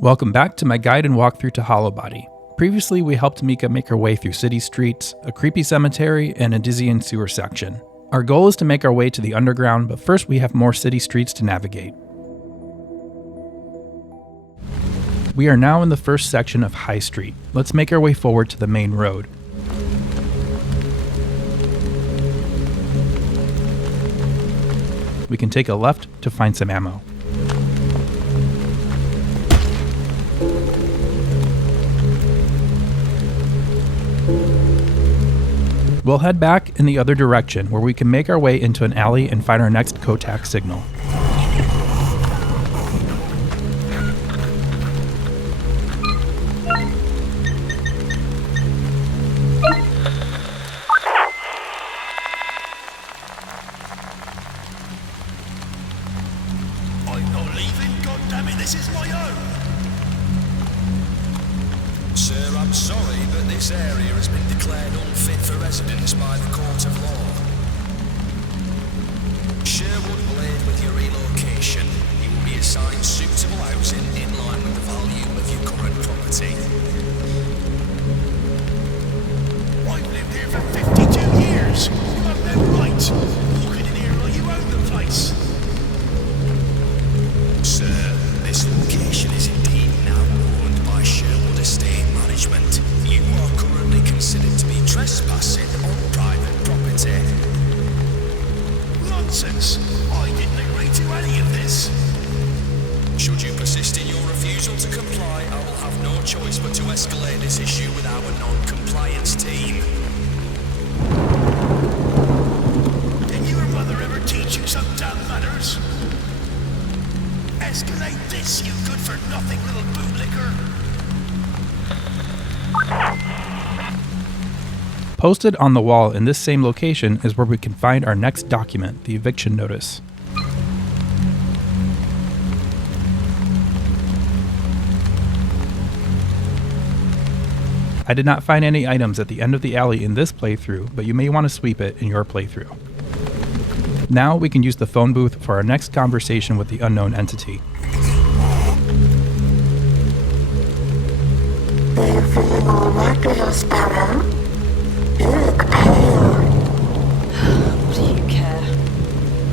Welcome back to my guide and walkthrough to Hollowbody. Previously, we helped Mika make her way through city streets, a creepy cemetery, and a dizzying sewer section. Our goal is to make our way to the underground, but first we have more city streets to navigate. We are now in the first section of High Street. Let's make our way forward to the main road. We can take a left to find some ammo. We'll head back in the other direction, where we can make our way into an alley and find our next COTAC signal. I'm not leaving, goddammit, this is my home! Sir, I'm sorry, but this area has been declared unfit for residence by the court of law. Sherwood Blade, with your relocation, you will be assigned suitable housing in line with the value of your current property. I've lived here for 52 years! You have no right! Walking in here like you own the place! Sir, this location is indeed now owned by Sherwood Estate Management. You are currently considered to be trespassing on private property. Nonsense! I didn't agree to any of this. Should you persist in your refusal to comply, I will have no choice but to escalate this issue with our non-compliance team. Did your mother ever teach you some damn manners? Escalate this, you good-for-nothing little bootlicker! Posted on the wall in this same location is where we can find our next document, the eviction notice. I did not find any items at the end of the alley in this playthrough, but you may want to sweep it in your playthrough. Now we can use the phone booth for our next conversation with the unknown entity. Are you feeling all right, little sparrow? You look pale. What do you care?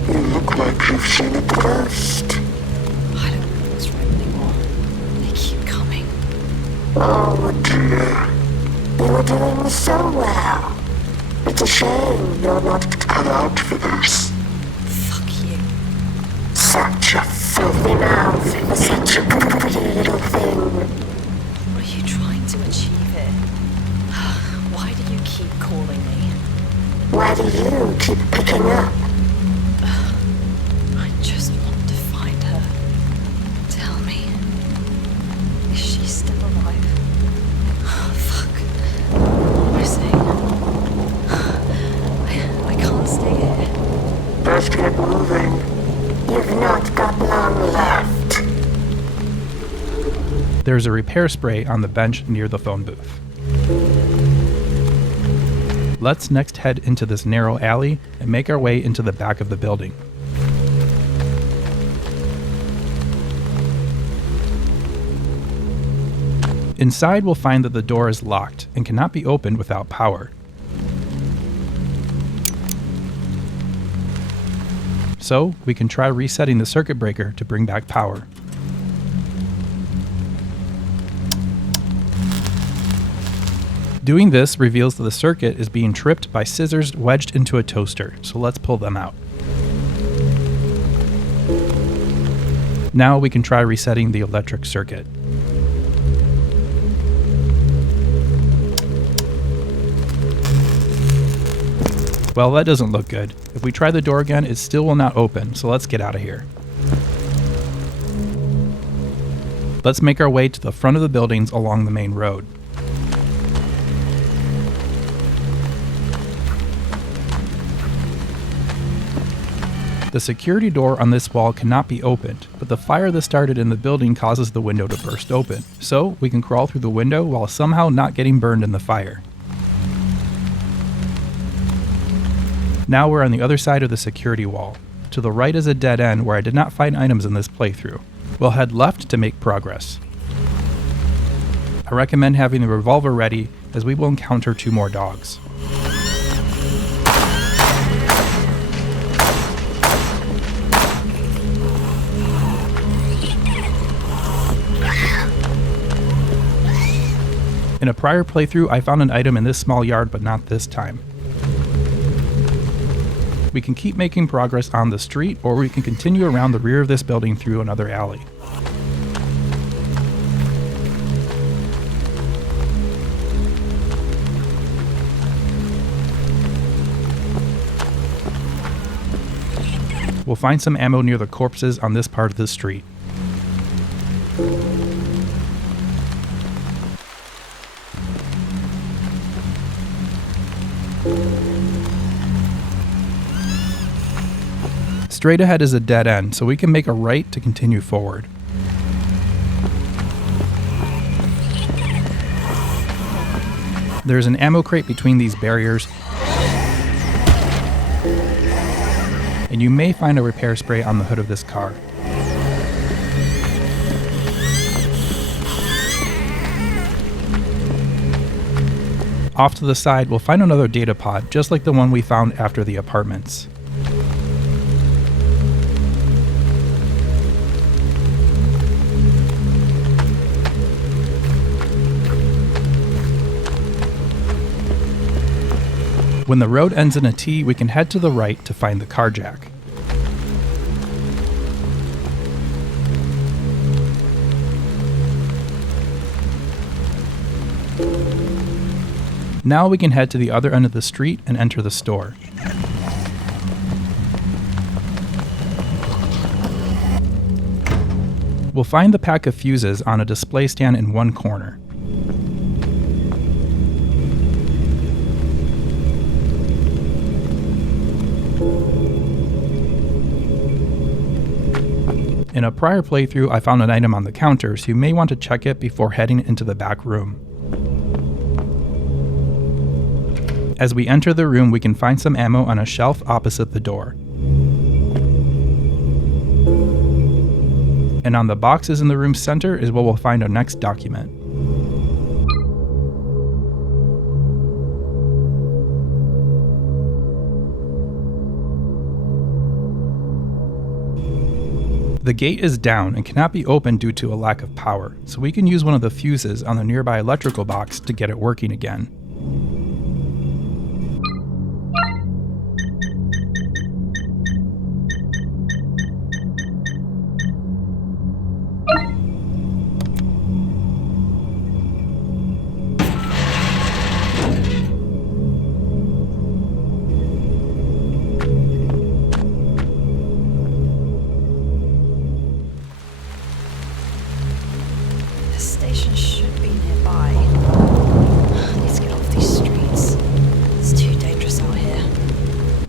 You look like you've seen a ghost. I don't know what's right anymore. They keep coming. Oh dear. You were doing so well. It's a shame you're not cut out for this. Fuck you. Such a filthy mouth for such a pretty little thing. What are you trying to achieve here? Why do you keep calling me? Why do you keep picking up? I just want to find her. Tell me. Is she still alive? Oh, fuck. What am I saying? I can't stay here. Best get moving. You've not got long left. There's a repair spray on the bench near the phone booth. Let's next head into this narrow alley and make our way into the back of the building. Inside, we'll find that the door is locked and cannot be opened without power. So, we can try resetting the circuit breaker to bring back power. Doing this reveals that the circuit is being tripped by scissors wedged into a toaster, so let's pull them out. Now we can try resetting the electric circuit. Well, that doesn't look good. If we try the door again, it still will not open, so let's get out of here. Let's make our way to the front of the buildings along the main road. The security door on this wall cannot be opened, but the fire that started in the building causes the window to burst open, so we can crawl through the window while somehow not getting burned in the fire. Now we're on the other side of the security wall. To the right is a dead end where I did not find items in this playthrough. We'll head left to make progress. I recommend having the revolver ready as we will encounter 2 more dogs. In a prior playthrough, I found an item in this small yard, but not this time. We can keep making progress on the street, or we can continue around the rear of this building through another alley. We'll find some ammo near the corpses on this part of the street. Straight ahead is a dead end, so we can make a right to continue forward. There's an ammo crate between these barriers, and you may find a repair spray on the hood of this car. Off to the side, we'll find another data pod, just like the one we found after the apartments. When the road ends in a T, we can head to the right to find the car jack. Now we can head to the other end of the street and enter the store. We'll find the pack of fuses on a display stand in one corner. In a prior playthrough, I found an item on the counter, so you may want to check it before heading into the back room. As we enter the room, we can find some ammo on a shelf opposite the door. And on the boxes in the room's center is where we'll find our next document. The gate is down and cannot be opened due to a lack of power, so we can use one of the fuses on the nearby electrical box to get it working again.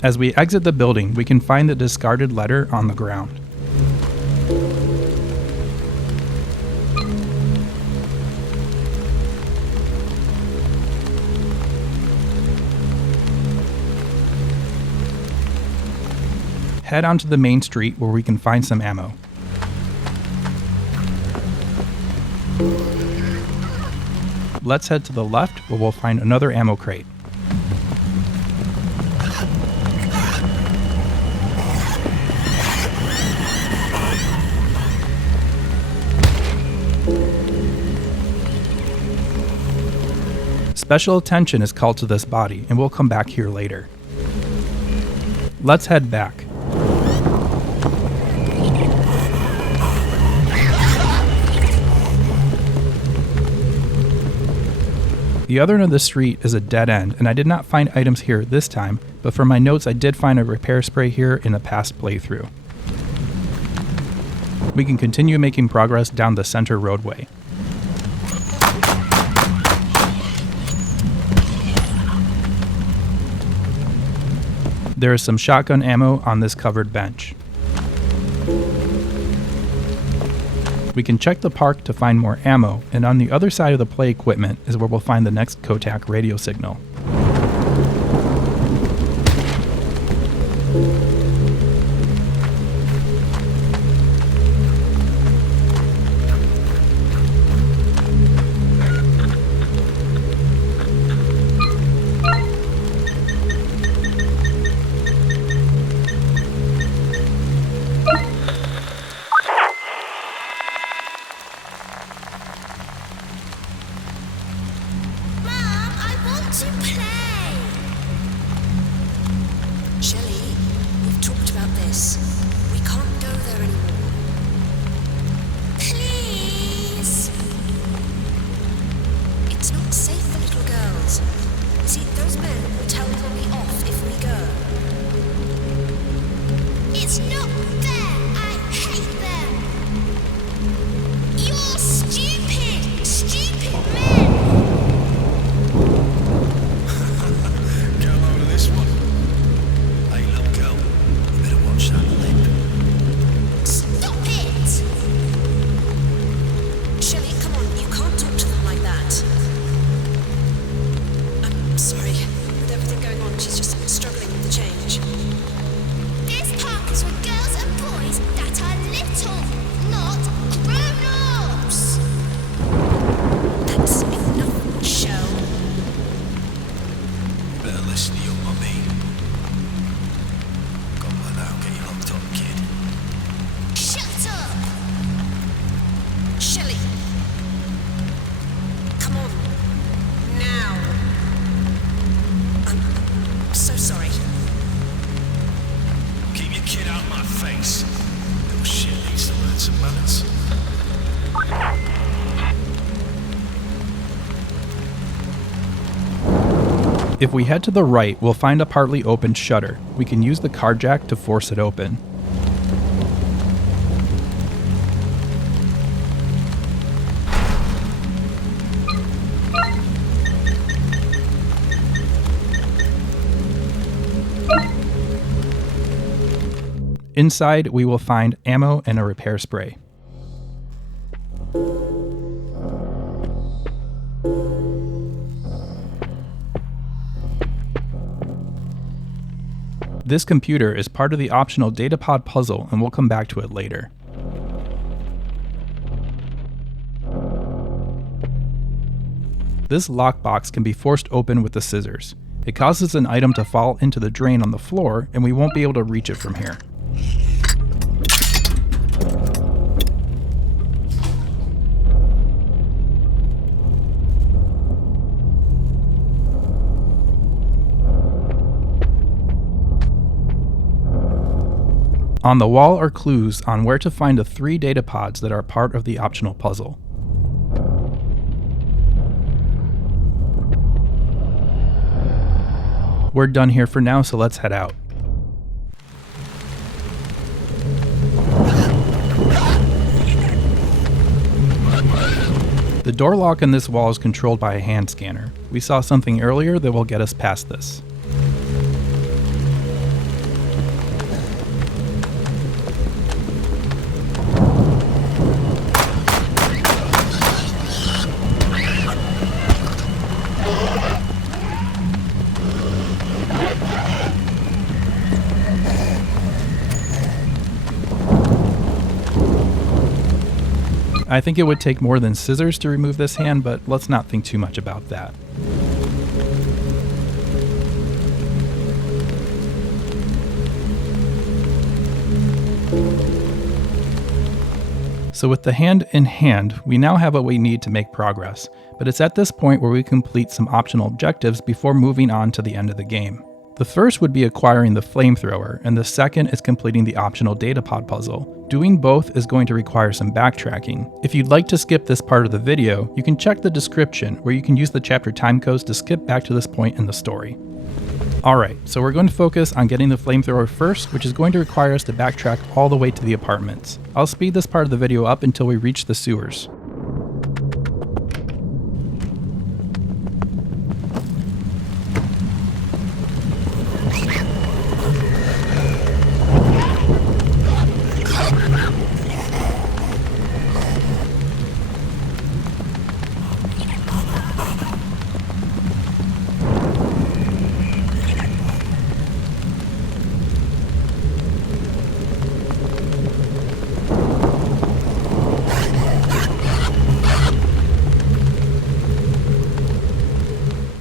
As we exit the building, we can find the discarded letter on the ground. Head onto the main street where we can find some ammo. Let's head to the left where we'll find another ammo crate. Special attention is called to this body, and we'll come back here later. Let's head back. The other end of the street is a dead end, and I did not find items here this time, but from my notes I did find a repair spray here in a past playthrough. We can continue making progress down the center roadway. There is some shotgun ammo on this covered bench. We can check the park to find more ammo, and on the other side of the play equipment is where we'll find the next COTAC radio signal. If we head to the right, we'll find a partly open shutter. We can use the car jack to force it open. Inside, we will find ammo and a repair spray. This computer is part of the optional datapod puzzle, and we'll come back to it later. This lockbox can be forced open with the scissors. It causes an item to fall into the drain on the floor, and we won't be able to reach it from here. On the wall are clues on where to find the 3 datapods that are part of the optional puzzle. We're done here for now, so let's head out. The door lock on this wall is controlled by a hand scanner. We saw something earlier that will get us past this. I think it would take more than scissors to remove this hand, but let's not think too much about that. So with the hand in hand, we now have what we need to make progress, but it's at this point where we complete some optional objectives before moving on to the end of the game. The first would be acquiring the Flamethrower, and the second is completing the optional datapod puzzle. Doing both is going to require some backtracking. If you'd like to skip this part of the video, you can check the description where you can use the chapter timecodes to skip back to this point in the story. Alright, so we're going to focus on getting the Flamethrower first, which is going to require us to backtrack all the way to the apartments. I'll speed this part of the video up until we reach the sewers.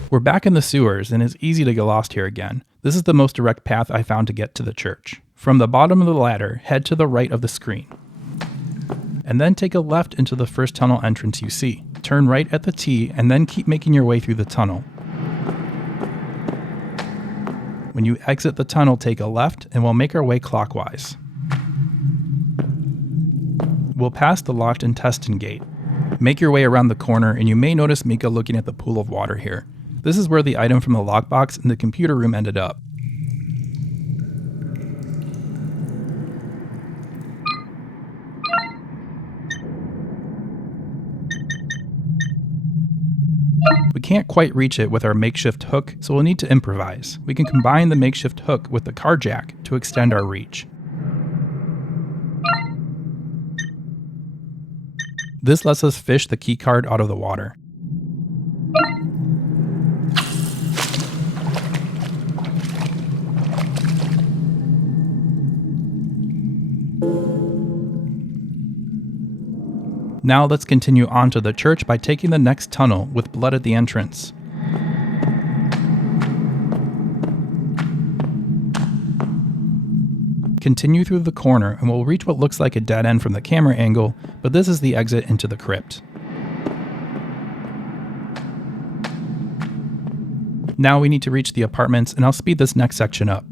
We're back in the sewers, and it's easy to get lost here again. This is the most direct path I found to get to the church. From the bottom of the ladder, head to the right of the screen. And then take a left into the first tunnel entrance you see. Turn right at the T, and then keep making your way through the tunnel. When you exit the tunnel, take a left, and we'll make our way clockwise. We'll pass the locked intestine gate. Make your way around the corner, and you may notice Mika looking at the pool of water here. This is where the item from the lockbox in the computer room ended up. We can't quite reach it with our makeshift hook, so we'll need to improvise. We can combine the makeshift hook with the car jack to extend our reach. This lets us fish the keycard out of the water. Now let's continue on to the church by taking the next tunnel with blood at the entrance. Continue through the corner and we'll reach what looks like a dead end from the camera angle, but this is the exit into the crypt. Now we need to reach the apartments, and I'll speed this next section up.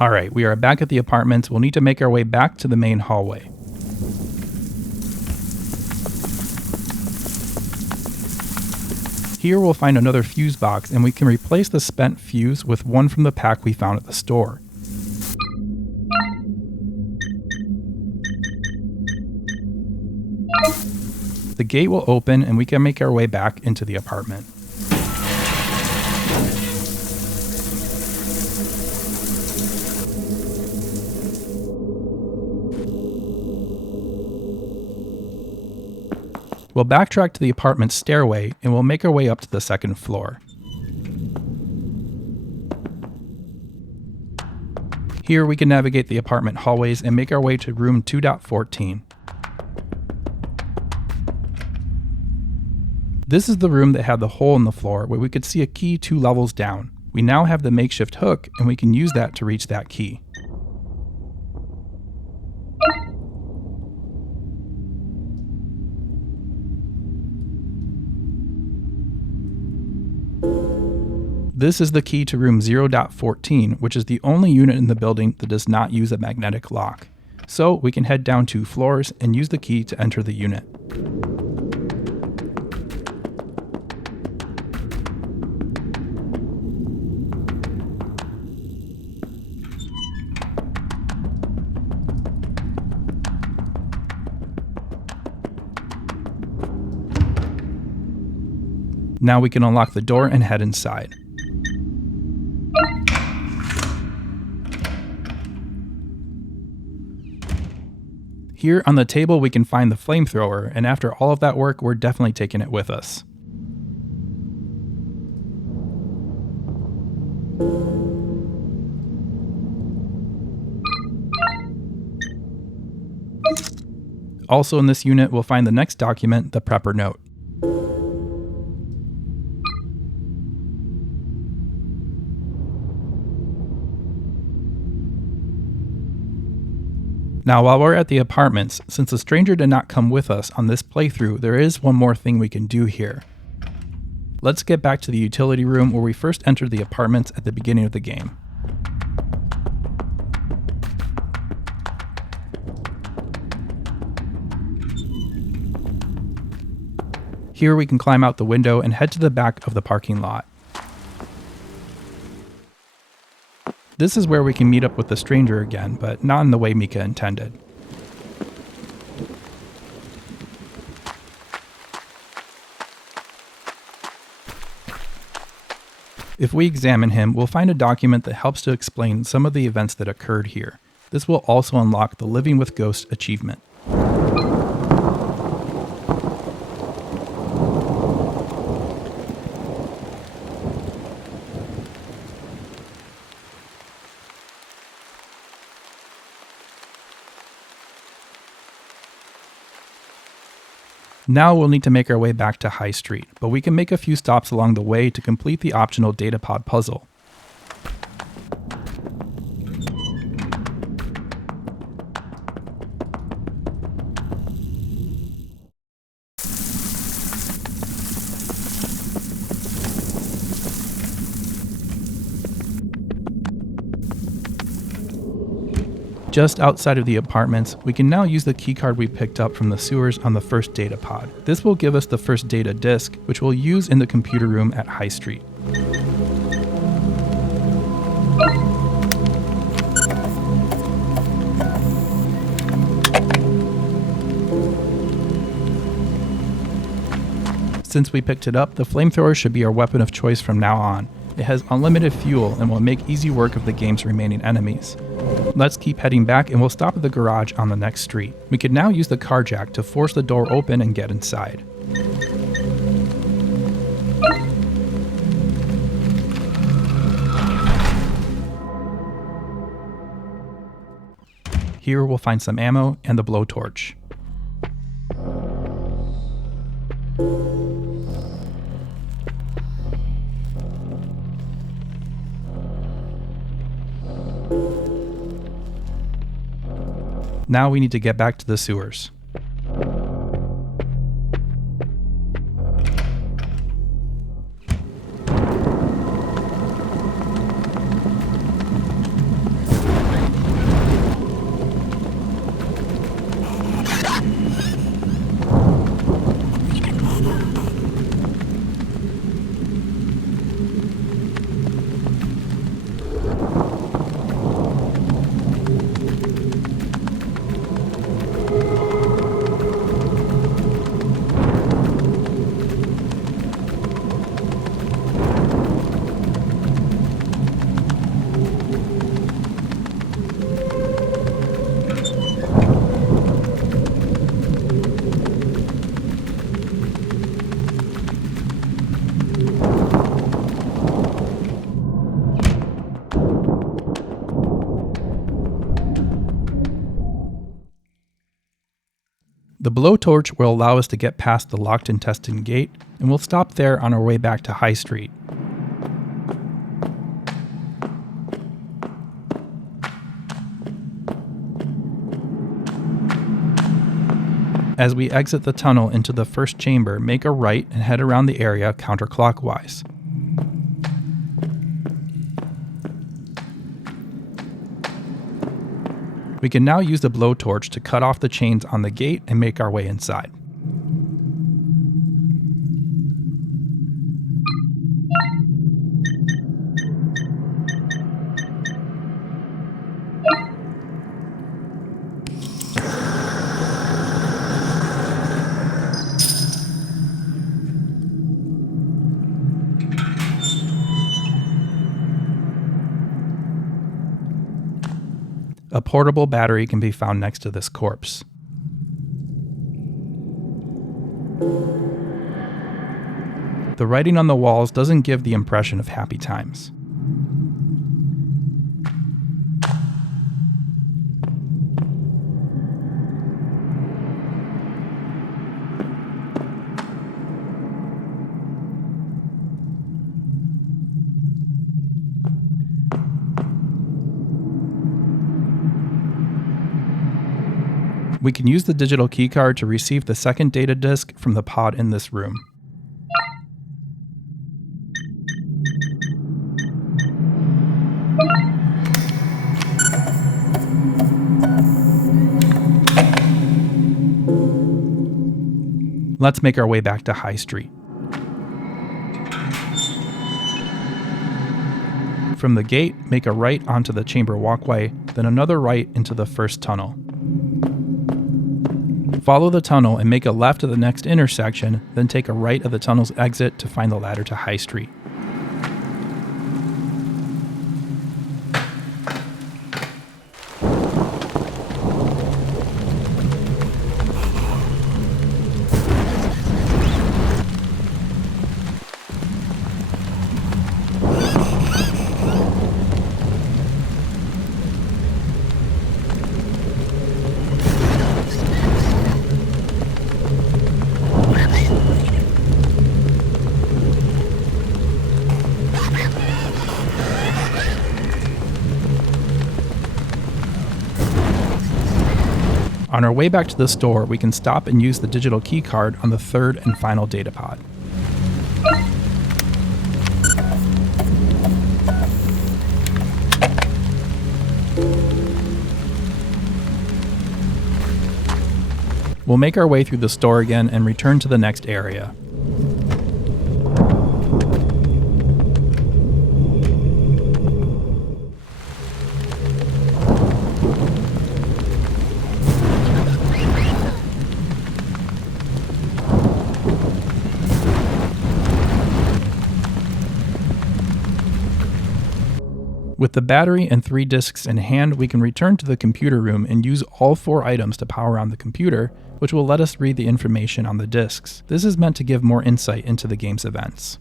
Alright, we are back at the apartments. We'll need to make our way back to the main hallway. Here we'll find another fuse box, and we can replace the spent fuse with one from the pack we found at the store. The gate will open and we can make our way back into the apartment. We'll backtrack to the apartment stairway and we'll make our way up to the second floor. Here we can navigate the apartment hallways and make our way to room 2.14. This is the room that had the hole in the floor where we could see a key 2 levels down. We now have the makeshift hook and we can use that to reach that key. This is the key to room 0.14, which is the only unit in the building that does not use a magnetic lock. So we can head down 2 floors and use the key to enter the unit. Now we can unlock the door and head inside. Here on the table we can find the flamethrower, and after all of that work, we're definitely taking it with us. Also in this unit, we'll find the next document, the prepper note. Now while we're at the apartments, since the stranger did not come with us on this playthrough, there is one more thing we can do here. Let's get back to the utility room where we first entered the apartments at the beginning of the game. Here we can climb out the window and head to the back of the parking lot. This is where we can meet up with the stranger again, but not in the way Mika intended. If we examine him, we'll find a document that helps to explain some of the events that occurred here. This will also unlock the Living with Ghosts achievement. Now we'll need to make our way back to High Street, but we can make a few stops along the way to complete the optional datapod puzzle. Just outside of the apartments, we can now use the keycard we picked up from the sewers on the first data pod. This will give us the first data disk, which we'll use in the computer room at High Street. Since we picked it up, the flamethrower should be our weapon of choice from now on. It has unlimited fuel and will make easy work of the game's remaining enemies. Let's keep heading back and we'll stop at the garage on the next street. We can now use the car jack to force the door open and get inside. Here we'll find some ammo and the blowtorch. Now we need to get back to the sewers. The blowtorch will allow us to get past the locked intestine gate, and we'll stop there on our way back to High Street. As we exit the tunnel into the first chamber, make a right and head around the area counterclockwise. We can now use the blowtorch to cut off the chains on the gate and make our way inside. A portable battery can be found next to this corpse. The writing on the walls doesn't give the impression of happy times. We can use the digital keycard to receive the second data disk from the pod in this room. Let's make our way back to High Street. From the gate, make a right onto the chamber walkway, then another right into the first tunnel. Follow the tunnel and make a left at the next intersection, then take a right at the tunnel's exit to find the ladder to High Street. On our way back to the store, we can stop and use the digital keycard on the third and final data pod. We'll make our way through the store again and return to the next area. With the battery and 3 disks in hand, we can return to the computer room and use all 4 items to power on the computer, which will let us read the information on the disks. This is meant to give more insight into the game's events.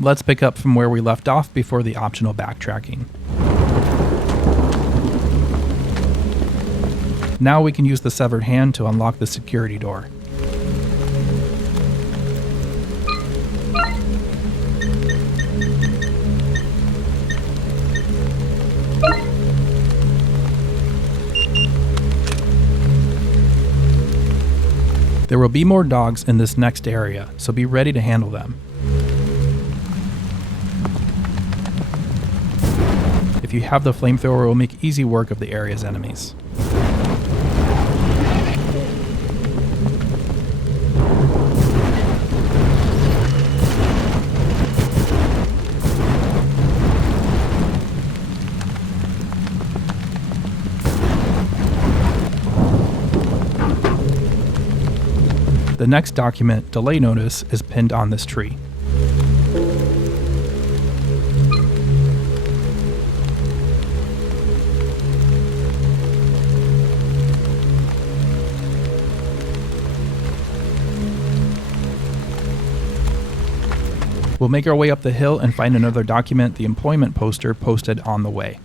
Let's pick up from where we left off before the optional backtracking. Now we can use the severed hand to unlock the security door. There will be more dogs in this next area, so be ready to handle them. If you have the flamethrower, it will make easy work of the area's enemies. The next document, delay notice, is pinned on this tree. We'll make our way up the hill and find another document, the employment poster posted on the way.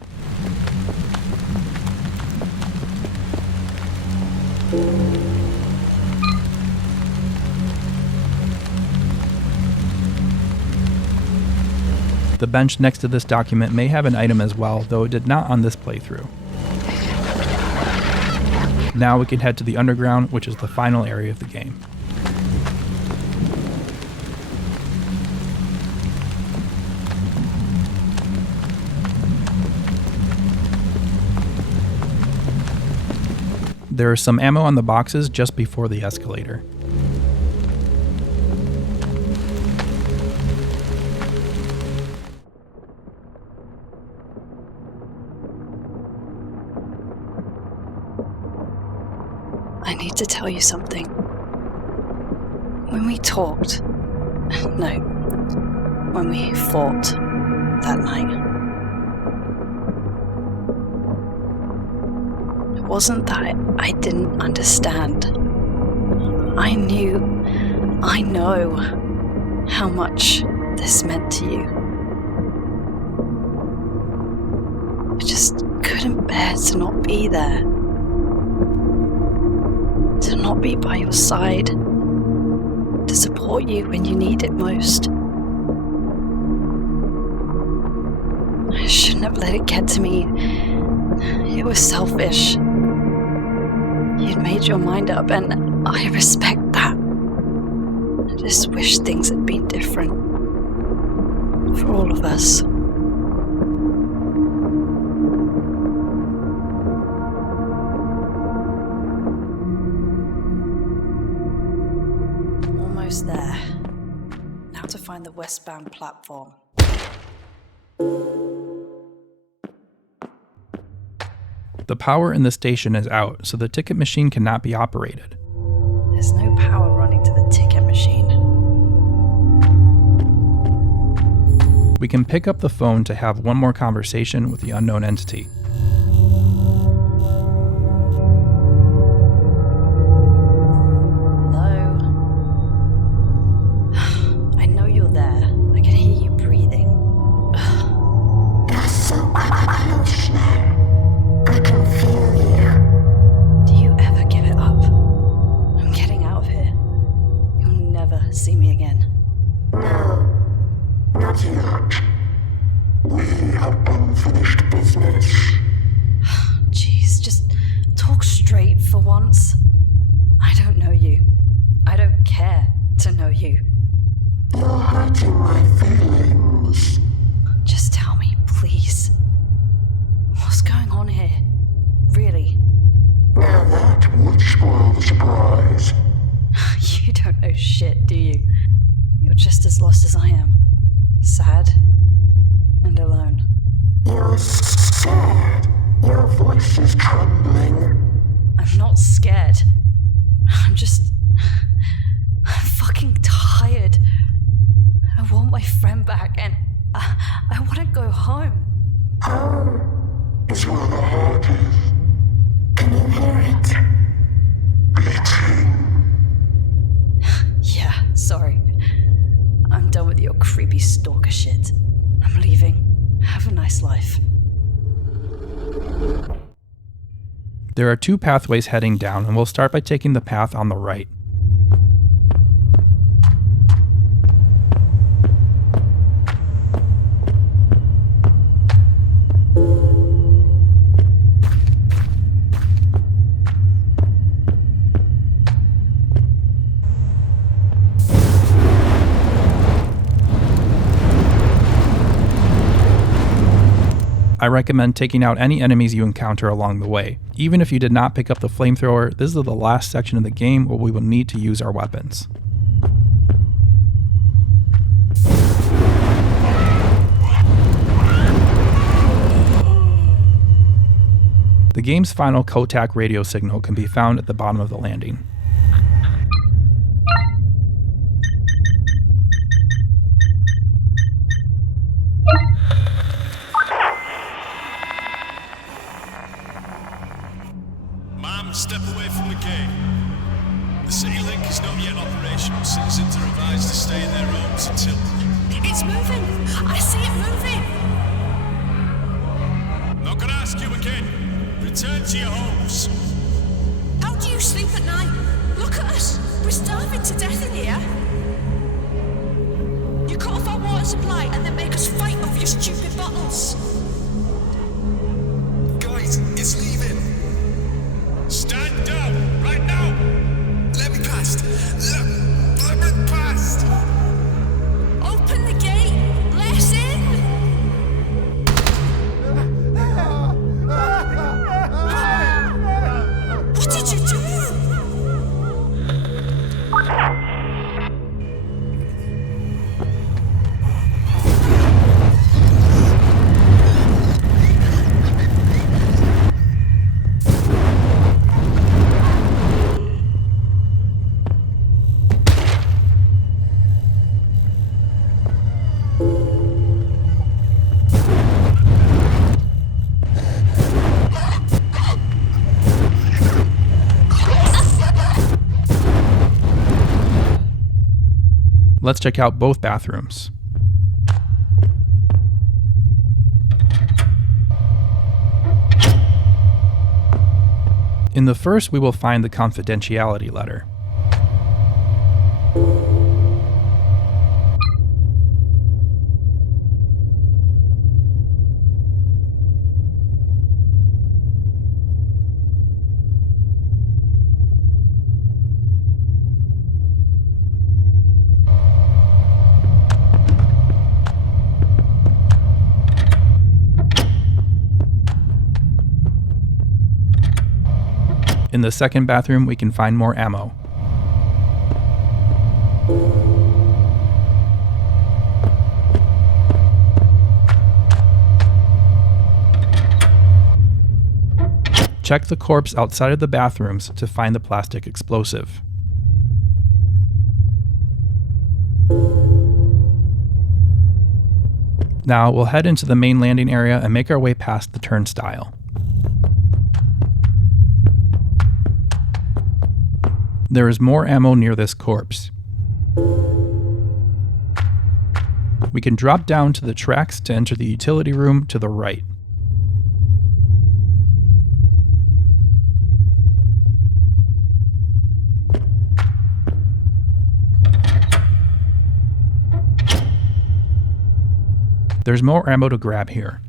The bench next to this document may have an item as well, though it did not on this playthrough. Now we can head to the underground, which is the final area of the game. There is some ammo on the boxes just before the escalator. I need to tell you something. When we talked, no, when we fought that night, it wasn't that I didn't understand. I know how much this meant to you. I just couldn't bear to not be there. To not be by your side. To support you when you need it most. I shouldn't have let it get to me. It was selfish. You'd made your mind up, and I respect that. I just wish things had been different. For all of us. Almost there. Now to find the westbound platform. The power in the station is out, so the ticket machine cannot be operated. There's no power running to the ticket machine. We can pick up the phone to have one more conversation with the unknown entity. Hello? I know you're there. I can hear you breathing. You're so close now. I can feel you. Do you ever give it up? I'm getting out of here. You'll never see me again. No, not yet. We have unfinished business. Jeez, just talk straight for once. I don't know you. I don't care to know you. You're hurting my feelings. Just tell me, please. What's going on here? Really? Now that would spoil the surprise. You don't know shit, do you? You're just as lost as I am. Sad and alone. You're scared. Your voice is trembling. I'm not scared. I'm fucking tired. I want my friend back, and I want to go home. Home is where the heart is. Can you hear it? Beating. Yeah, sorry. I'm done with your creepy stalker shit. I'm leaving. Have a nice life. There are two pathways heading down, and we'll start by taking the path on the right. I recommend taking out any enemies you encounter along the way. Even if you did not pick up the flamethrower, this is the last section of the game where we will need to use our weapons. The game's final COTAC radio signal can be found at the bottom of the landing. Ma'am, step away from the gate. The city link is not yet operational. Citizens are advised to stay in their homes until... It's moving! I see it moving! Not gonna ask you again. Return to your homes. How do you sleep at night? Look at us! We're starving to death in here! You cut off our water supply and then make us fight over your stupid bottles! Guys, it's leaving. Stand down, right now. Let me past. Let me past. Open the gate! Let us in! What did you do? Let's check out both bathrooms. In the first, we will find the confidentiality letter. In the second bathroom, we can find more ammo. Check the corpse outside of the bathrooms to find the plastic explosive. Now we'll head into the main landing area and make our way past the turnstile. There is more ammo near this corpse. We can drop down to the tracks to enter the utility room to the right. There's more ammo to grab here.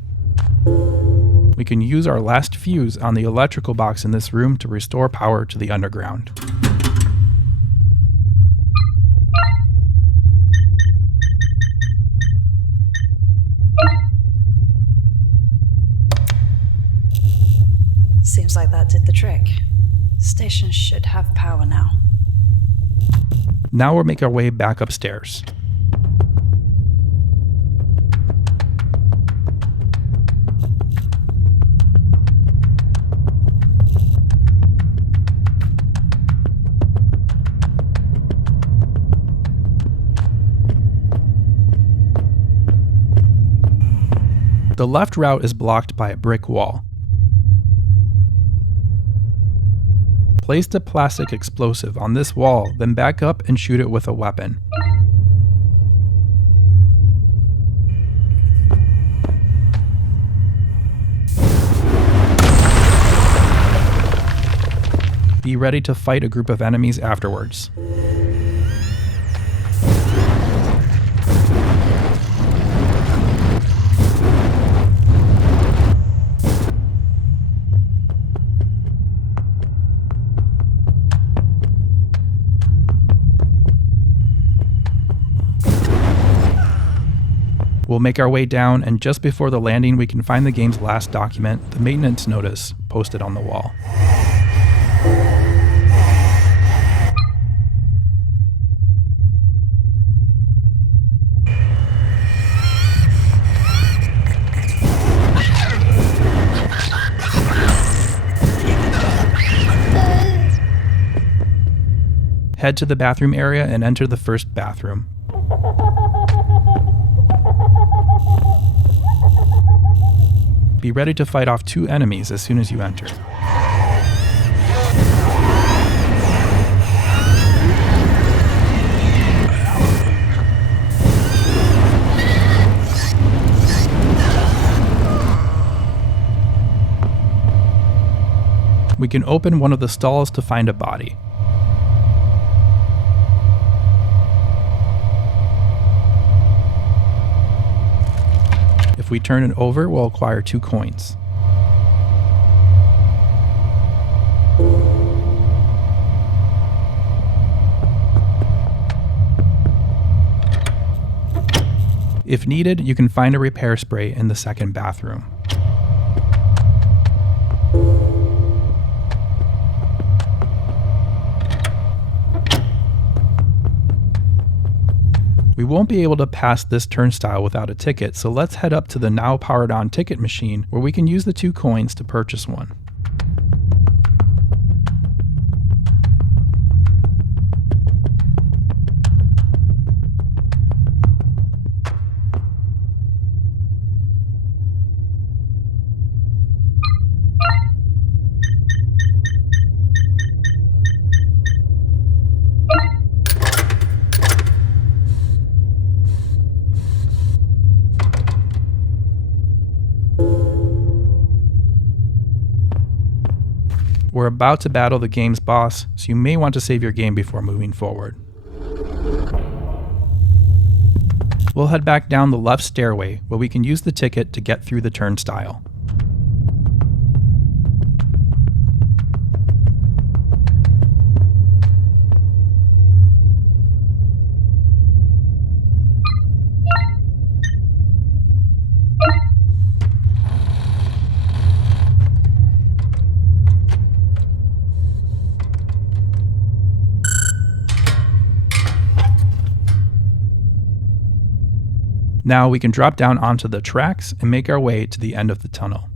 We can use our last fuse on the electrical box in this room to restore power to the underground. Seems like that did the trick. Station should have power now. Now we'll make our way back upstairs. The left route is blocked by a brick wall. Place the plastic explosive on this wall, then back up and shoot it with a weapon. Be ready to fight a group of enemies afterwards. We'll We'll make our way down, and just before the landing we can find the game's last document, the maintenance notice, posted on the wall. Head to the bathroom area and enter the first bathroom. Be ready to fight off 2 enemies as soon as you enter. We can open one of the stalls to find a body. If we turn it over, we'll acquire 2 coins. If needed, you can find a repair spray in the second bathroom. We won't be able to pass this turnstile without a ticket, so let's head up to the now powered on ticket machine where we can use the 2 coins to purchase one. We're about to battle the game's boss, so you may want to save your game before moving forward. We'll head back down the left stairway, where we can use the ticket to get through the turnstile. Now we can drop down onto the tracks and make our way to the end of the tunnel.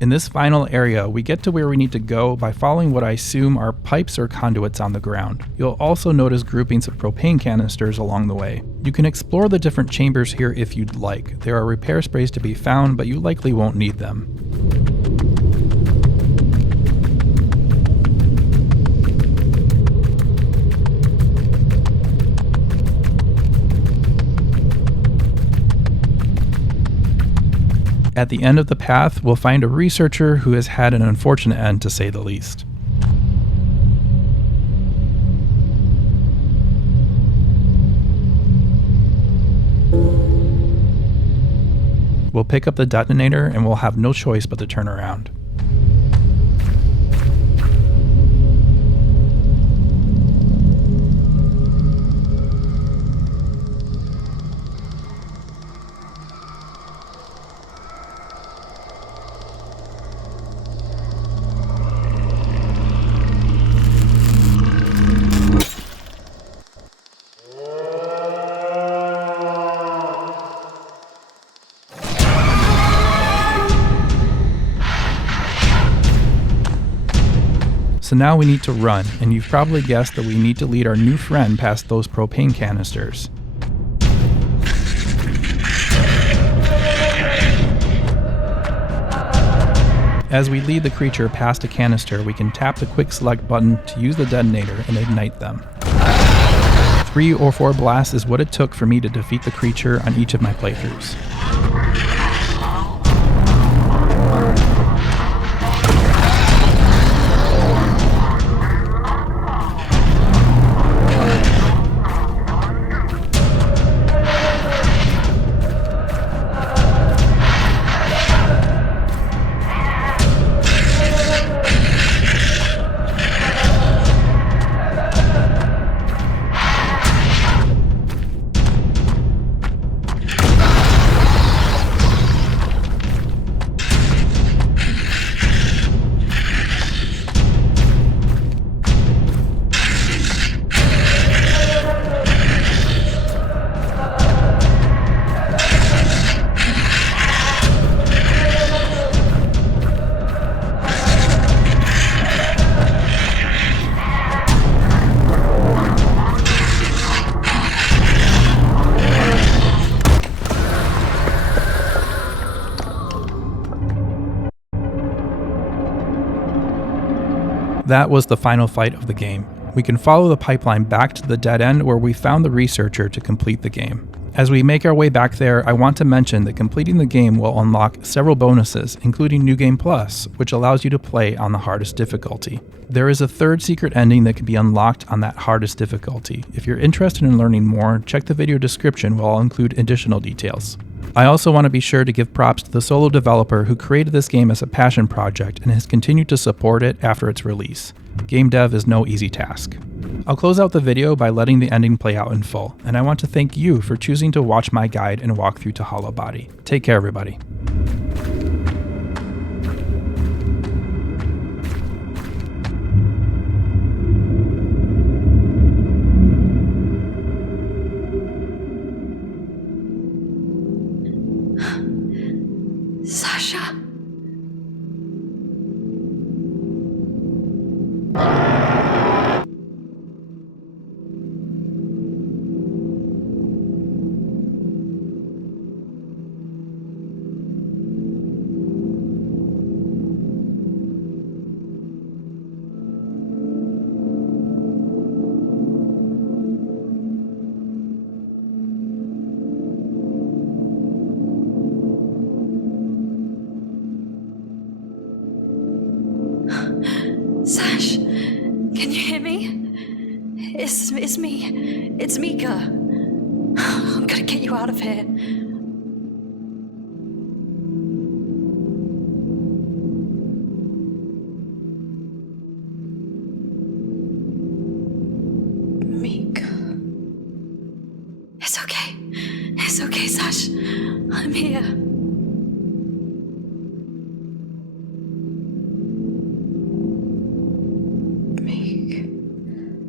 In this final area, we get to where we need to go by following what I assume are pipes or conduits on the ground. You'll also notice groupings of propane canisters along the way. You can explore the different chambers here if you'd like. There are repair sprays to be found, but you likely won't need them. At the end of the path, we'll find a researcher who has had an unfortunate end, to say the least. We'll pick up the detonator and we'll have no choice but to turn around. So now we need to run, and you've probably guessed that we need to lead our new friend past those propane canisters. As we lead the creature past a canister, we can tap the quick select button to use the detonator and ignite them. 3 or 4 blasts is what it took for me to defeat the creature on each of my playthroughs. That was the final fight of the game. We can follow the pipeline back to the dead end where we found the researcher to complete the game. As we make our way back there, I want to mention that completing the game will unlock several bonuses, including New Game Plus, which allows you to play on the hardest difficulty. There is a third secret ending that can be unlocked on that hardest difficulty. If you're interested in learning more, check the video description where I'll include additional details. I also want to be sure to give props to the solo developer who created this game as a passion project and has continued to support it after its release. Game dev is no easy task. I'll close out the video by letting the ending play out in full, and I want to thank you for choosing to watch my guide and walkthrough to Hollowbody. Take care, everybody. Sasha. Sash, can you hear me? It's me. It's Mika. I'm gonna get you out of here. Mika. It's okay. It's okay, Sash. I'm here.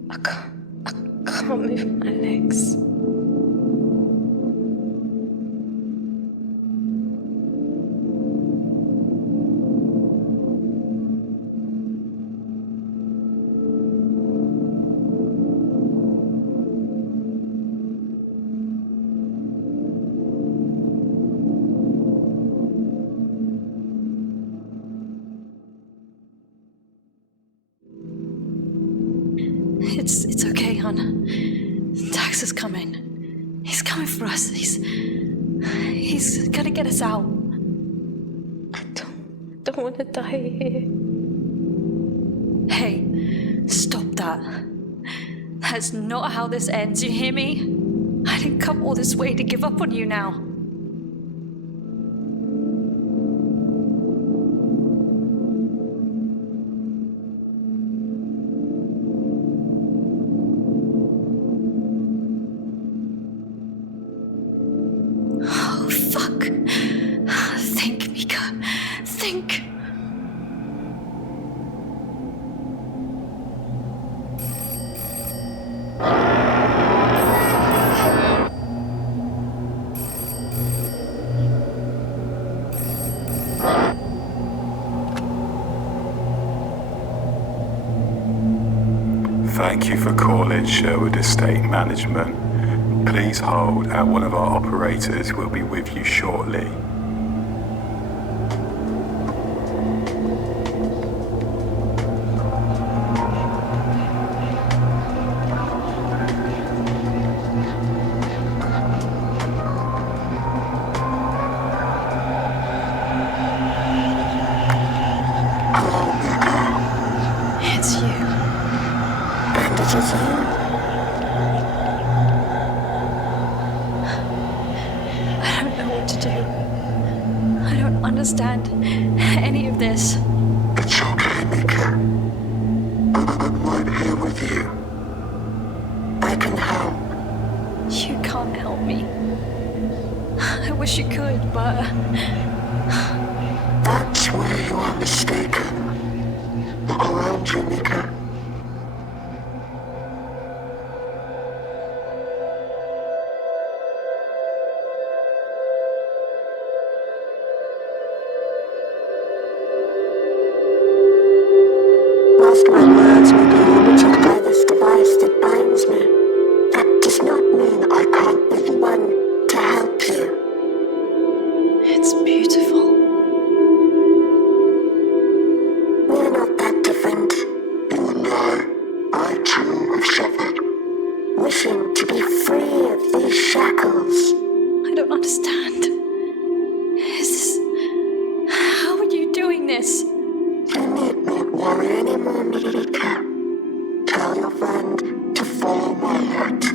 I can't move my legs. It's okay, hon. Dax is coming. He's coming for us. He's gonna get us out. I don't want to die here. Hey, stop that. That's not how this ends, you hear me? I didn't come all this way to give up on you now. Think, Mika. Think. Thank you for calling Sherwood Estate Management. Please hold and one of our operators will be with you shortly. It's you. And it is you. I don't know what to do. I don't understand any of this. It's okay, Mika. I'm right here with you. I can help. You can't help me. I wish you could, but... That's where you are mistaken. Look around you, Mika. Whilst my words may be limited by this device that binds me, that does not mean I can't be the one to help you. It's beautiful. We're not that different. You and I too have suffered. Wishing to be free of these shackles. I don't understand. Is this... How are you doing this? You need not worry anymore, Mika. Tell your friend to follow my light.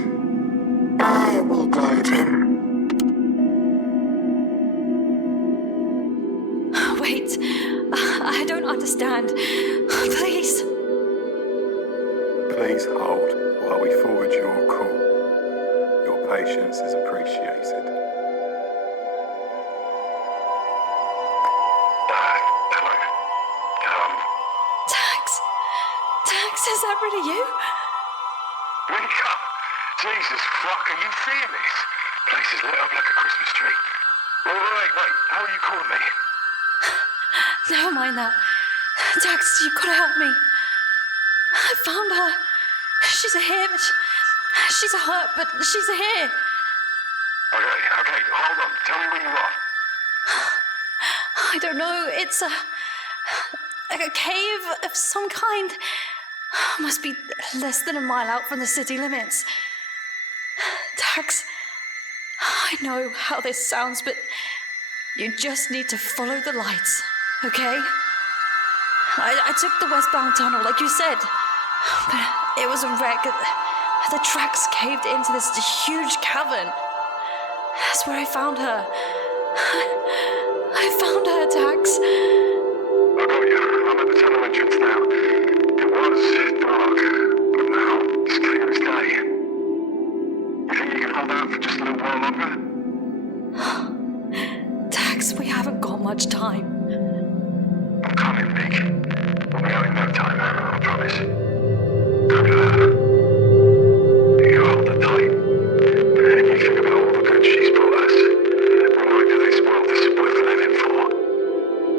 I will guide him. Wait, I don't understand. Please. Please hold while we forward your call. Your patience is appreciated. Hello. Tax, is that really you? Mika! Jesus fuck, are you seeing this? Place is lit up like a Christmas tree. Wait, how are you calling me? Never mind that. Tax, you've got to help me. I found her. She's here, but she's hurt, but she's here. Okay, hold on. Tell me where you are. I don't know. It's a cave of some kind. Must be less than a mile out from the city limits. Tax, I know how this sounds, but you just need to follow the lights, okay? I took the westbound tunnel, like you said, but it was a wreck. The tracks caved into this huge cavern. That's where I found her. I found her, Tax. I got you. I'm at the tunnel entrance now. It was dark, but now it's clear as day. You think you can hold out for just a little while longer? Tax, we haven't got much time. I'm coming, Nick. We'll be out in no time, I promise. Don't let her. You hold her tight. And you think about all the good she's brought us. Remind her this world is worth living for.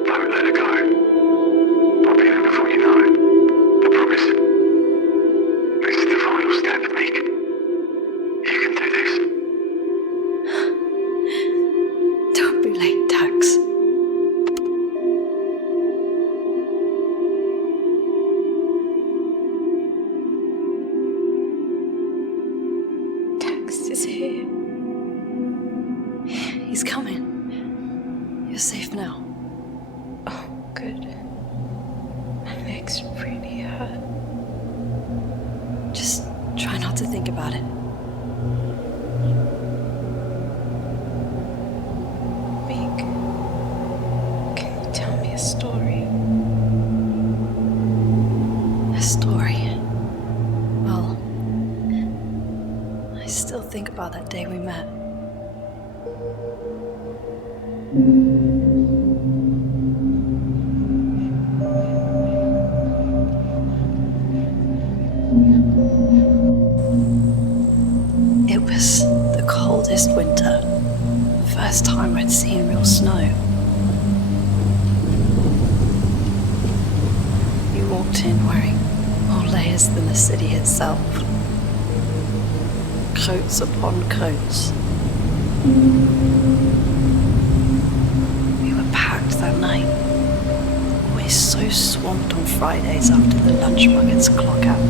Don't let her go. I'll be there before you know it. I promise. This is the final step, Nick. You can do this. Don't be late, Tax. Tax is here. He's coming. You're safe now. Oh, good. My legs really hurt. Just try not to think about it. Meek, can you tell me a story? A story. Well, I still think about that day we met. It was the coldest winter. First time I'd seen real snow. You walked in wearing more layers than the city itself. Coats upon coats. We were packed that night. Always so swamped on Fridays after the lunch buckets clock out.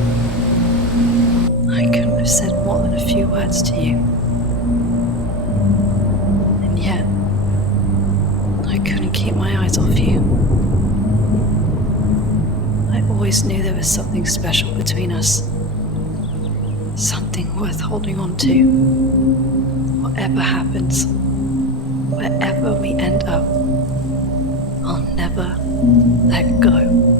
I couldn't have said more than a few words to you. And yet, I couldn't keep my eyes off you. I always always knew there was something special between us. Something worth holding on to. Whatever happens, wherever we end up, I'll never let go.